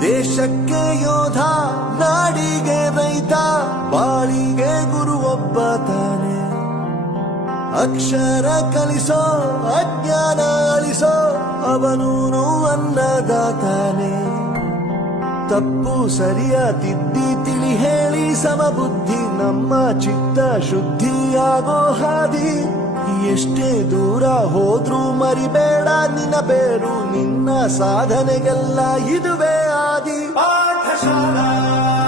ದೇಶಕ್ಕೆ ಯೋಧ, ನಾಡಿಗೆ ರೈತ, ಬಾಳಿಗೆ ಗುರು ಒಬ್ಬ ತಾನೆ. ಅಕ್ಷರ ಕಲಿಸೋ, ಅಜ್ಞಾನ ಅಳಿಸೋ, ಅವನೂನು ಅನ್ನದಾತಾನೆ. ತಪ್ಪು ಸರಿಯ ತಿದ್ದಿ ತಿಳಿ ಹೇಳಿ ಸಮಬುದ್ಧಿ, ನಮ್ಮ ಚಿತ್ತ ಶುದ್ಧಿಯಾಗೋ ಹಾದಿ. ಎಷ್ಟೇ ದೂರ ಹೋದ್ರೂ ಮರಿಬೇಡ ನಿನ್ನ ಬೇರು, ನಿನ್ನ ಸಾಧನೆಗೆಲ್ಲ ಇದುವೇ ಆದಿ. ಪಾಠಶಾಲಾ